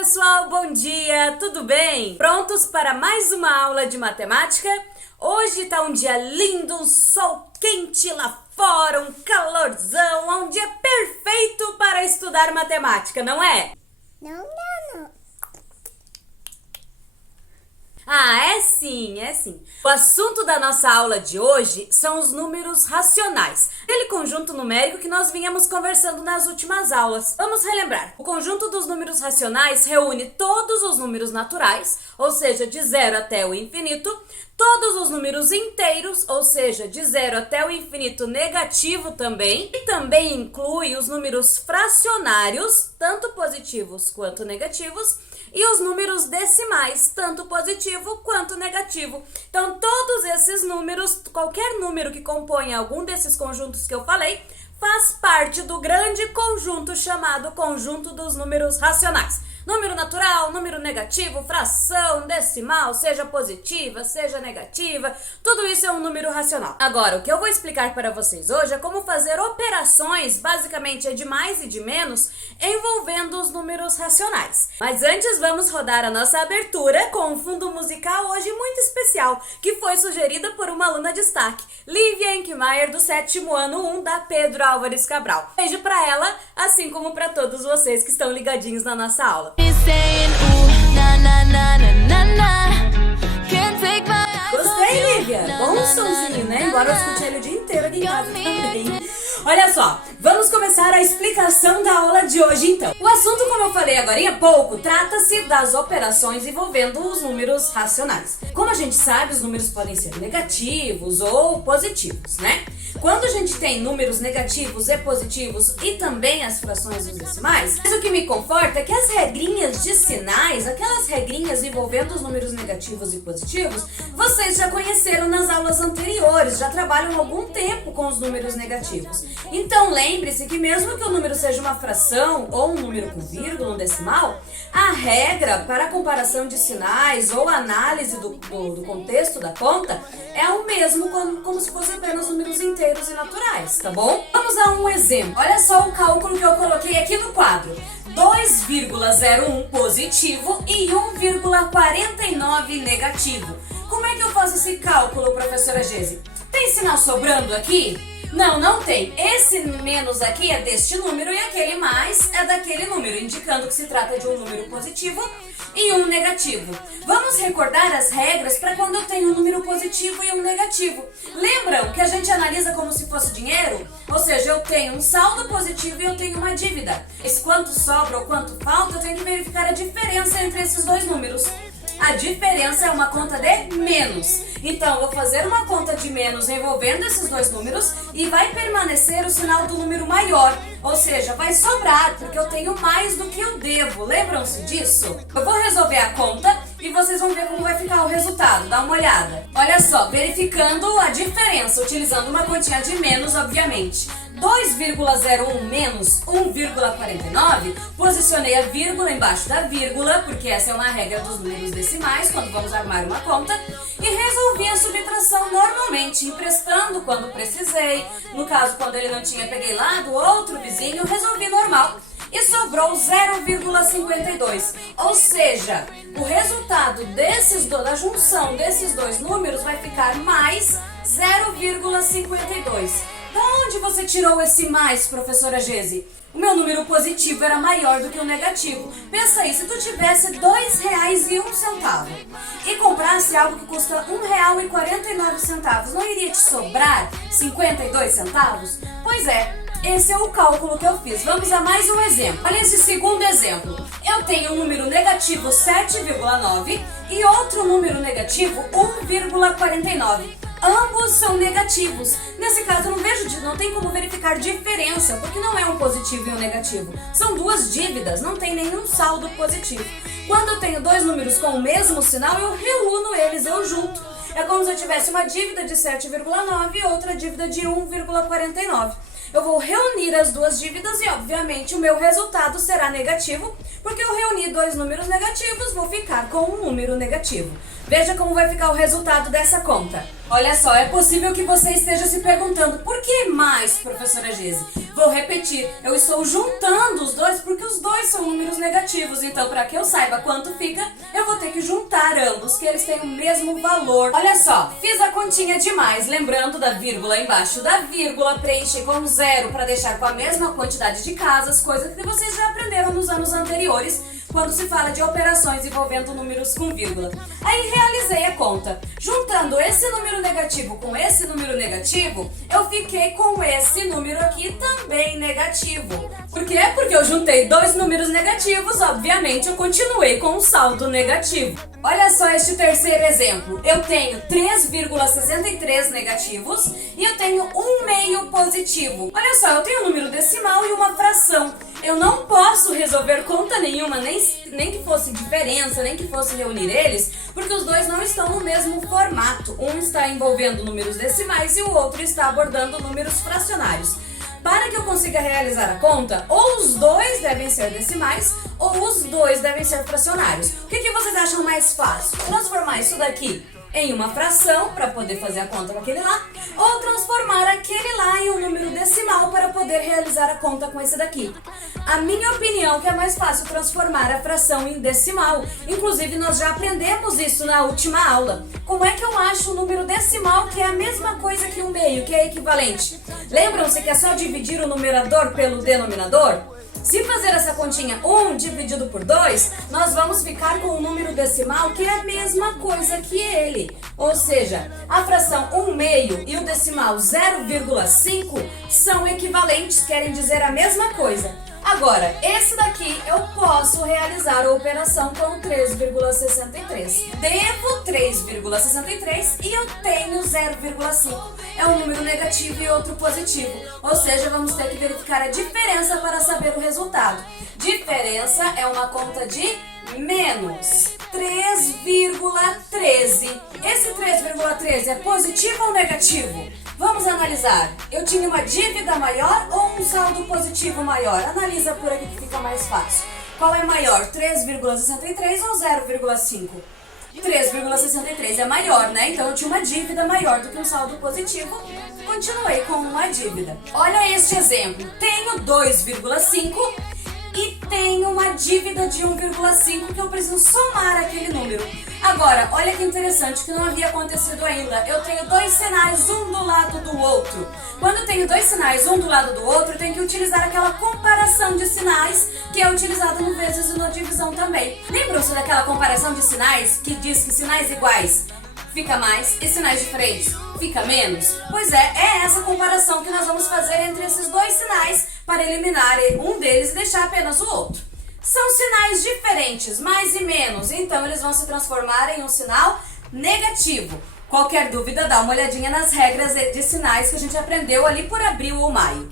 pessoal, bom dia, tudo bem? Prontos para mais uma aula de matemática? Hoje tá um dia lindo, um sol quente lá fora, um calorzão, um dia perfeito para estudar matemática, não é? Não. Ah, é sim, é sim. O assunto da nossa aula de hoje são os números racionais, aquele conjunto numérico que nós vínhamos conversando nas últimas aulas. Vamos relembrar. O conjunto dos números racionais reúne todos os números naturais, ou seja, de 0 até o infinito, todos os números inteiros, ou seja, de 0 até o infinito negativo também, e também inclui os números fracionários, tanto positivos quanto negativos, e os números decimais, tanto positivo quanto negativo. Então, todos esses números, qualquer número que compõe algum desses conjuntos que eu falei, faz parte do grande conjunto chamado conjunto dos números racionais. Número natural, número negativo, fração, decimal, seja positiva, seja negativa, tudo isso é um número racional. Agora, o que eu vou explicar para vocês hoje é como fazer operações, basicamente é de mais e de menos, envolvendo os números racionais. Mas antes vamos rodar a nossa abertura com um fundo musical hoje muito especial, que foi sugerida por uma aluna de destaque, Lívia Enkmeier, do 7º ano 1 da Pedro Álvares Cabral. Beijo para ela, assim como para todos vocês que estão ligadinhos na nossa aula. Gostei, Lívia! Bom somzinho, né? Embora eu escute ele o dia inteiro aqui em casa também. Olha só, vamos começar a explicação da aula de hoje então. O assunto, como eu falei agora há pouco, trata-se das operações envolvendo os números racionais. Como a gente sabe, os números podem ser negativos ou positivos, né? Quando a gente tem números negativos e positivos e também as frações e os decimais, mas o que me conforta é que as regrinhas de sinais, aquelas regrinhas envolvendo os números negativos e positivos, vocês já conheceram nas aulas anteriores, já trabalham há algum tempo com os números negativos. Então lembre-se que mesmo que o número seja uma fração ou um número com vírgula, um decimal, a regra para a comparação de sinais ou análise do contexto da conta é o mesmo como se fossem apenas números inteiros e naturais, tá bom? Vamos a um exemplo. Olha só o cálculo que eu coloquei aqui no quadro. 2,01 positivo e 1,49 negativo. Como é que eu faço esse cálculo, professora Gesi? Tem sinal sobrando aqui? Não tem. Esse menos aqui é deste número e aquele mais é daquele número, indicando que se trata de um número positivo e um negativo. Vamos recordar as regras para quando eu tenho um número positivo e um negativo. Lembram que a gente analisa como se fosse dinheiro? Ou seja, eu tenho um saldo positivo e eu tenho uma dívida. Esse quanto sobra ou quanto falta, eu tenho que verificar a diferença entre esses dois números. A diferença é uma conta de menos. Então, eu vou fazer uma conta de menos envolvendo esses dois números e vai permanecer o sinal do número maior. Ou seja, vai sobrar, porque eu tenho mais do que eu devo. Lembram-se disso? Eu vou resolver a conta e vocês vão ver como vai ficar o resultado. Dá uma olhada. Olha só, verificando a diferença, utilizando uma continha de menos, obviamente. 2,01 menos 1,49, posicionei a vírgula embaixo da vírgula, porque essa é uma regra dos números decimais, quando vamos armar uma conta, e resolvi a subtração normalmente, emprestando quando precisei. No caso, quando ele não tinha, peguei lá do outro vizinho, resolvi normal. E sobrou 0,52, ou seja, o resultado da junção desses dois números vai ficar mais 0,52. Da onde você tirou esse mais, professora Gesi? O meu número positivo era maior do que o negativo. Pensa aí, se tu tivesse R$2,01 e comprasse algo que custa R$1,49, não iria te sobrar 52 centavos? Pois é. Esse é o cálculo que eu fiz. Vamos a mais um exemplo. Olha esse segundo exemplo. Eu tenho um número negativo 7,9 e outro número negativo 1,49. Ambos são negativos. Nesse caso, eu não tem como verificar diferença, porque não é um positivo e um negativo. São duas dívidas, não tem nenhum saldo positivo. Quando eu tenho dois números com o mesmo sinal, eu reúno eles, eu junto. É como se eu tivesse uma dívida de 7,9 e outra dívida de 1,49. Eu vou reunir as duas dívidas e, obviamente, o meu resultado será negativo, porque eu reuni dois números negativos, vou ficar com um número negativo. Veja como vai ficar o resultado dessa conta. Olha só, é possível que você esteja se perguntando, por que mais, professora Gesi? Vou repetir, eu estou juntando os dois porque os dois são números negativos, então para que eu saiba quanto fica, eu vou ter que juntar ambos, que eles têm o mesmo valor. Olha só, fiz a continha demais, lembrando da vírgula embaixo da vírgula, preenchi com zero para deixar com a mesma quantidade de casas, coisa que vocês já aprenderam nos anos anteriores, quando se fala de operações envolvendo números com vírgula. Aí realizei a conta. Juntando esse número negativo com esse número negativo, eu fiquei com esse número aqui também negativo. Por quê? Porque eu juntei dois números negativos, obviamente eu continuei com um saldo negativo. Olha só este terceiro exemplo. Eu tenho 3,63 negativos e eu tenho um meio positivo. Olha só, eu tenho um número decimal e uma fração. Eu não posso resolver conta nenhuma, nem que fosse diferença, nem que fosse reunir eles, porque os dois não estão no mesmo formato. Um está envolvendo números decimais e o outro está abordando números fracionários. Para que eu consiga realizar a conta, ou os dois devem ser decimais, ou os dois devem ser fracionários. O que vocês acham mais fácil? Transformar isso daqui em uma fração para poder fazer a conta com aquele lá, ou transformar aquele lá em um número decimal para poder realizar a conta com esse daqui. A minha opinião é que é mais fácil transformar a fração em decimal. Inclusive nós já aprendemos isso na última aula. Como é que eu acho o número decimal que é a mesma coisa que um meio, que é equivalente? Lembram-se que é só dividir o numerador pelo denominador? Se fazer essa continha 1 dividido por 2, nós vamos ficar com um número decimal que é a mesma coisa que ele. Ou seja, a fração 1 meio e o decimal 0,5 são equivalentes, querem dizer a mesma coisa. Agora, esse daqui eu posso realizar a operação com 3,63. Devo 3,63 e eu tenho 0,5. É um número negativo e outro positivo. Ou seja, vamos ter que verificar a diferença para saber o resultado. Diferença é uma conta de menos 3,13. Esse 3,13 é positivo ou negativo? Vamos analisar. Eu tinha uma dívida maior ou um saldo positivo maior? Analisa por aqui que fica mais fácil. Qual é maior, 3,63 ou 0,5? 3,63 é maior, né? Então eu tinha uma dívida maior do que um saldo positivo. Continuei com uma dívida. Olha este exemplo. Tenho 2,5 e tenho uma dívida de 1,5 que eu preciso somar aquele número. Agora, olha que interessante, que não havia acontecido ainda. Eu tenho dois sinais, um do lado do outro. Quando eu tenho dois sinais, um do lado do outro, eu tenho que utilizar aquela comparação de sinais que é utilizada no vezes e no divisão também. Lembram-se daquela comparação de sinais que diz que sinais iguais fica mais e sinais diferentes fica menos? Pois é essa comparação que nós vamos fazer entre esses dois sinais para eliminar um deles e deixar apenas o outro. São sinais diferentes, mais e menos, então eles vão se transformar em um sinal negativo. Qualquer dúvida, dá uma olhadinha nas regras de sinais que a gente aprendeu ali por abril ou maio.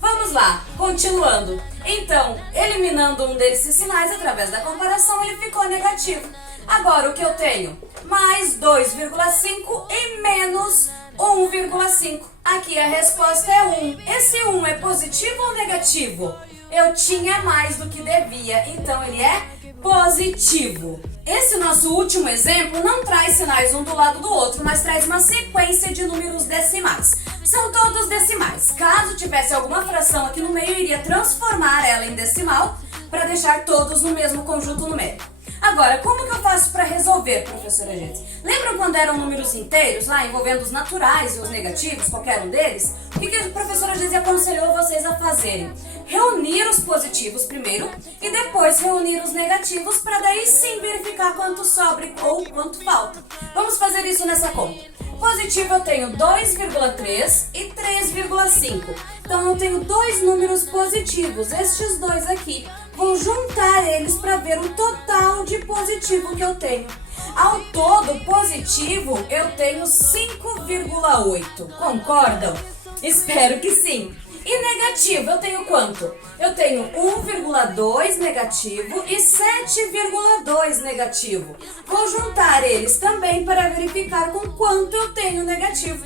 Vamos lá, continuando. Então, eliminando um desses sinais através da comparação, ele ficou negativo. Agora, o que eu tenho? Mais 2,5 e menos 1,5. Aqui a resposta é 1. Esse 1 é positivo ou negativo? Eu tinha mais do que devia, então ele é positivo. Esse nosso último exemplo não traz sinais um do lado do outro, mas traz uma sequência de números decimais. São todos decimais. Caso tivesse alguma fração aqui no meio, eu iria transformar ela em decimal para deixar todos no mesmo conjunto numérico. Agora, como que eu faço para resolver, professora Gente? Lembram quando eram números inteiros, lá envolvendo os naturais e os negativos, qualquer um deles? O que a professora Gente aconselhou vocês a fazerem? Reunir os positivos primeiro e depois reunir os negativos para daí sim verificar quanto sobra ou quanto falta. Vamos fazer isso nessa conta. Positivo eu tenho 2,3 e 3,5. Então eu tenho dois números positivos, estes dois aqui. Vou juntar eles para ver o total de positivo que eu tenho. Ao todo, positivo, eu tenho 5,8. Concordam? Espero que sim. E negativo, eu tenho quanto? Eu tenho 1,2 negativo e 7,2 negativo. Vou juntar eles também para verificar com quanto eu tenho negativo.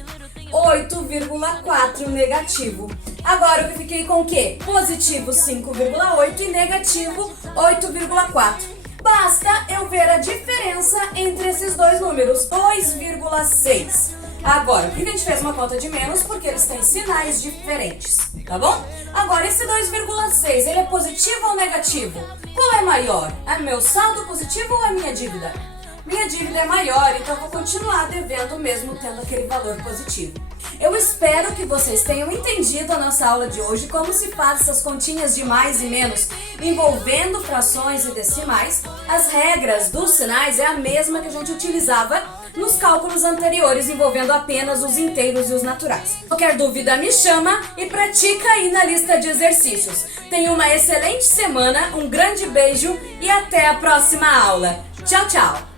8,4 negativo. Agora eu fiquei com o quê? Positivo 5,8 e negativo 8,4. Basta eu ver a diferença entre esses dois números, 2,6. Agora, por que a gente fez uma conta de menos? Porque eles têm sinais diferentes, tá bom? Agora, esse 2,6, ele é positivo ou negativo? Qual é maior? É meu saldo positivo ou a minha dívida? Minha dívida é maior, então eu vou continuar devendo mesmo tendo aquele valor positivo. Eu espero que vocês tenham entendido a nossa aula de hoje, como se faz essas continhas de mais e menos envolvendo frações e decimais. As regras dos sinais é a mesma que a gente utilizava nos cálculos anteriores, envolvendo apenas os inteiros e os naturais. Qualquer dúvida me chama e pratica aí na lista de exercícios. Tenha uma excelente semana, um grande beijo e até a próxima aula. Tchau, tchau!